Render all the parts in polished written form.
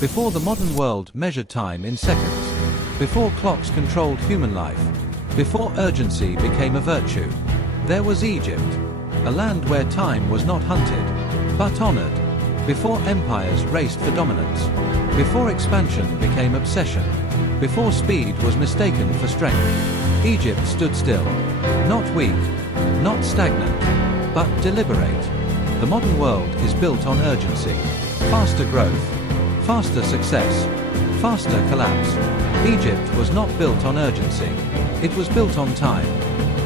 Before the modern world measured time in seconds, before clocks controlled human life, before urgency became a virtue, there was Egypt, a land where time was not hunted, but honored. Before empires raced for dominance, before expansion became obsession, before speed was mistaken for strength, Egypt stood still, not weak, not stagnant, but deliberate. The modern world is built on urgency, faster growth, faster success, faster collapse. Egypt was not built on urgency. It was built on time.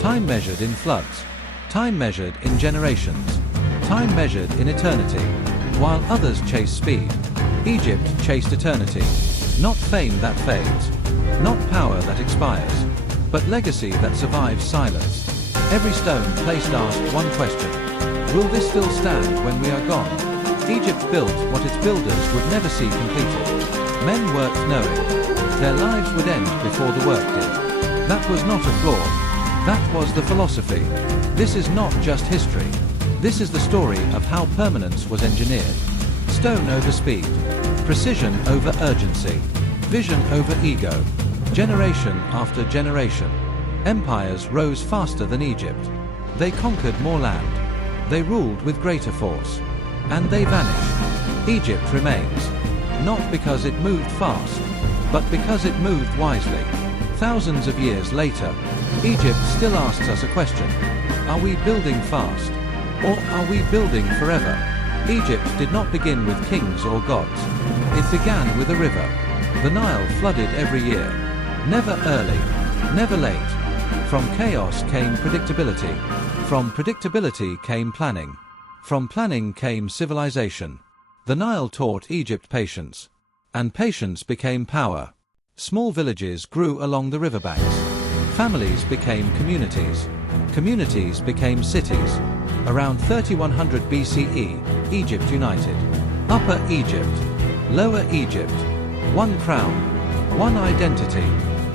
Time measured in floods. Time measured in generations. Time measured in eternity. While others chase speed, Egypt chased eternity. Not fame that fades, not power that expires, but legacy that survives silence. Every stone placed asked one question: will this still stand when we are gone? Egypt built what its builders would never see completed. Men worked knowing their lives would end before the work did. That was not a flaw. That was the philosophy. This is not just history. This is the story of how permanence was engineered. Stone over speed, precision over urgency, vision over ego. Generation after generation, empires rose faster than Egypt. They conquered more land. They ruled with greater force. And they vanished. Egypt remains. Not because it moved fast, but because it moved wisely. Thousands of years later, Egypt still asks us a question. Are we building fast? Or are we building forever? Egypt did not begin with kings or gods. It began with a river. The Nile flooded every year. Never early, never late. From chaos came predictability. From predictability came planning. From planning came civilization. The Nile taught Egypt patience. And patience became power. Small villages grew along the riverbanks. Families became communities. Communities became cities. Around 3100 BCE, Egypt united. Upper Egypt, Lower Egypt, one crown, one identity.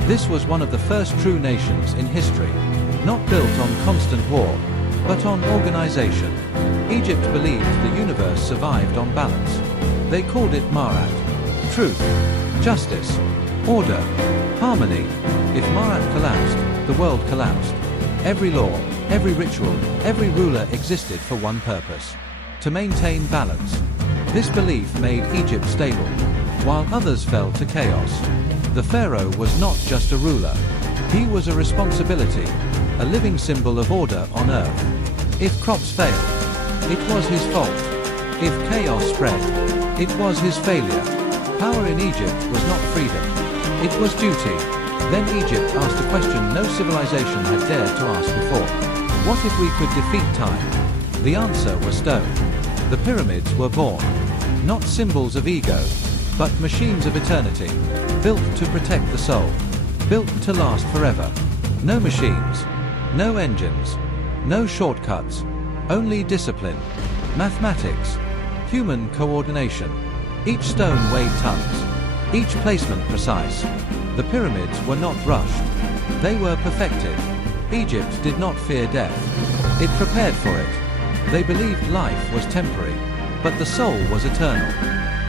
This was one of the first true nations in history, not built on constant war, but on organization. Egypt believed the universe survived on balance. They called it Marat. Truth, justice, order, harmony. If Marat collapsed, the world collapsed. Every law, every ritual, every ruler existed for one purpose: to maintain balance. This belief made Egypt stable, while others fell to chaos. The pharaoh was not just a ruler. He was a responsibility, a living symbol of order on earth. If crops failed, it was his fault. If chaos spread, it was his failure. Power in Egypt was not freedom. It was duty. Then Egypt asked a question no civilization had dared to ask before. What if we could defeat time? The answer was stone. The pyramids were born, not symbols of ego, but machines of eternity, built to protect the soul, built to last forever. No machines, no engines, no shortcuts, only discipline, mathematics, human coordination. Each stone weighed tons, each placement precise. The pyramids were not rushed. They were perfected. Egypt did not fear death. It prepared for it. They believed life was temporary, but the soul was eternal.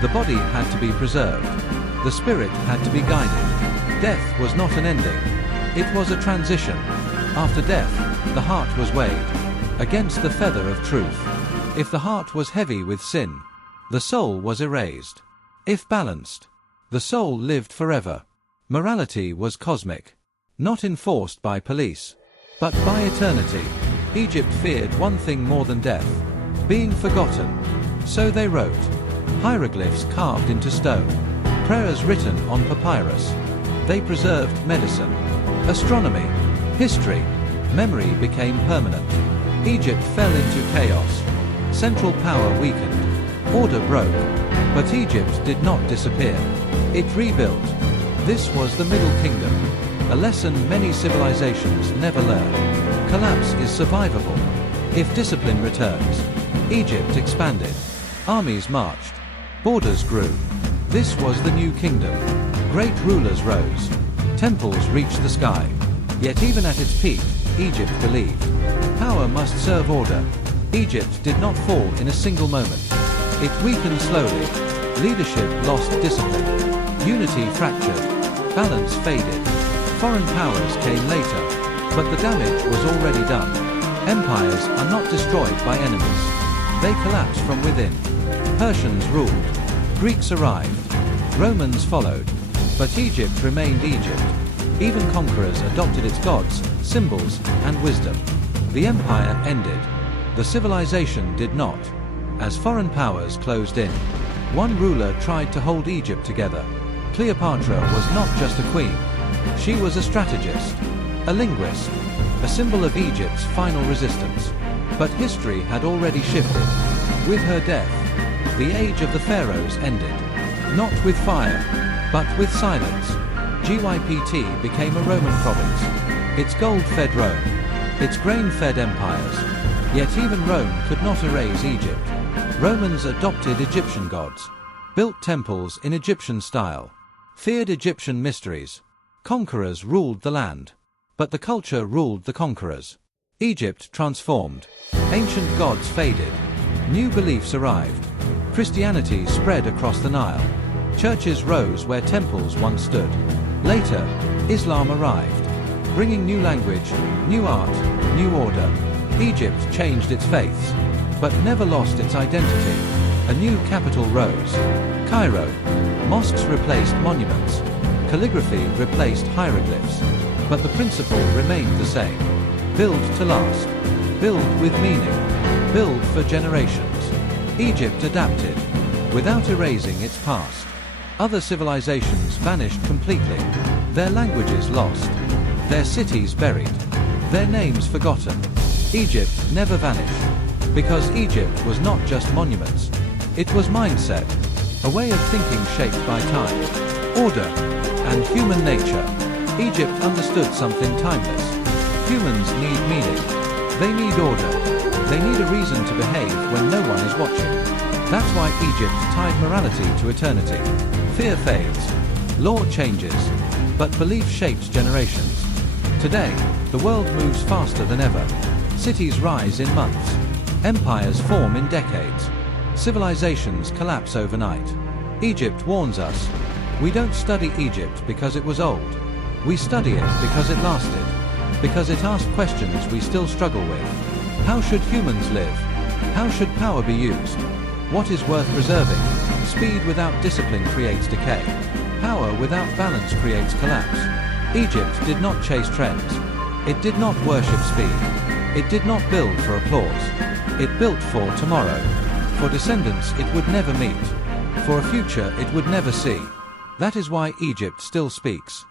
The body had to be preserved. The spirit had to be guided. Death was not an ending. It was a transition. After death, the heart was weighed against the feather of truth. If the heart was heavy with sin, the soul was erased. If balanced, the soul lived forever. Morality was cosmic, not enforced by police, but by eternity. Egypt feared one thing more than death: being forgotten. So they wrote hieroglyphs carved into stone, prayers written on papyrus. They preserved medicine, astronomy, history. Memory became permanent. Egypt fell into chaos. Central power weakened. Order broke. But Egypt did not disappear. It rebuilt. This was the Middle Kingdom, a lesson many civilizations never learned. Collapse is survivable. If discipline returns, Egypt expanded. Armies marched. Borders grew. This was the new kingdom. Great rulers rose. Temples reached the sky. Yet even at its peak, Egypt believed power must serve order. Egypt did not fall in a single moment. It weakened slowly, Leadership lost discipline. Unity fractured. Balance faded. Foreign powers came later, but the damage was already done. Empires are not destroyed by enemies. They collapse from within. Persians ruled. Greeks arrived. Romans followed. But Egypt remained Egypt. Even conquerors adopted its gods, symbols, and wisdom. The empire ended. The civilization did not. As foreign powers closed in, one ruler tried to hold Egypt together. Cleopatra was not just a queen. She was a strategist, a linguist, a symbol of Egypt's final resistance. But history had already shifted. With her death, the age of the pharaohs ended. Not with fire, but with silence. Gypt became a Roman province. Its gold fed Rome. Its grain fed empires. Yet even Rome could not erase Egypt. Romans adopted Egyptian gods, built temples in Egyptian style, feared Egyptian mysteries. Conquerors ruled the land, but the culture ruled the conquerors. Egypt transformed. Ancient gods faded. New beliefs arrived. Christianity spread across the Nile. Churches rose where temples once stood. Later, Islam arrived, bringing new language, new art, new order. Egypt changed its faiths, but never lost its identity. A new capital rose. Cairo. Mosques replaced monuments. Calligraphy replaced hieroglyphs. But the principle remained the same. Build to last. Build with meaning. Build for generations. Egypt adapted, without erasing its past. Other civilizations vanished completely. Their languages lost. Their cities buried. Their names forgotten. Egypt never vanished. Because Egypt was not just monuments. It was mindset. A way of thinking shaped by time, order, and human nature. Egypt understood something timeless. Humans need meaning. They need order. They need a reason to behave when no one is watching. That's why Egypt tied morality to eternity. Fear fades. Law changes. But belief shapes generations. Today, the world moves faster than ever. Cities rise in months. Empires form in decades. Civilizations collapse overnight. Egypt warns us. We don't study Egypt because it was old. We study it because it lasted. Because it asked questions we still struggle with. How should humans live? How should power be used? What is worth preserving? Speed without discipline creates decay. Power without balance creates collapse. Egypt did not chase trends. It did not worship speed. It did not build for applause. It built for tomorrow. For descendants it would never meet. For a future it would never see. That is why Egypt still speaks.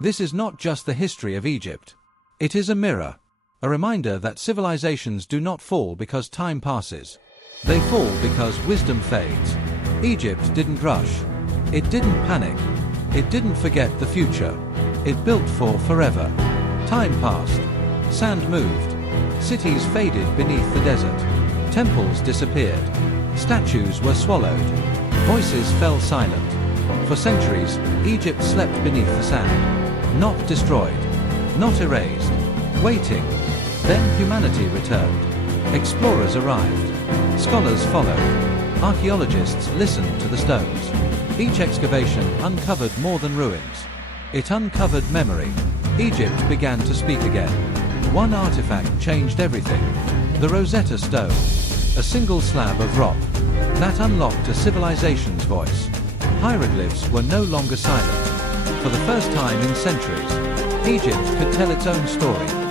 This is not just the history of Egypt. It is a mirror. A reminder that civilizations do not fall because time passes. They fall because wisdom fades. Egypt didn't rush. It didn't panic. It didn't forget the future. It built for forever. Time passed. Sand moved. Cities faded beneath the desert. Temples disappeared. Statues were swallowed. Voices fell silent. For centuries, Egypt slept beneath the sand. Not destroyed. Not erased. Waiting. Then humanity returned. Explorers arrived. Scholars followed. Archaeologists listened to the stones. Each excavation uncovered more than ruins. It uncovered memory. Egypt began to speak again. One artifact changed everything. The Rosetta Stone. A single slab of rock. That unlocked a civilization's voice. Hieroglyphs were no longer silent. For the first time in centuries, Egypt could tell its own story.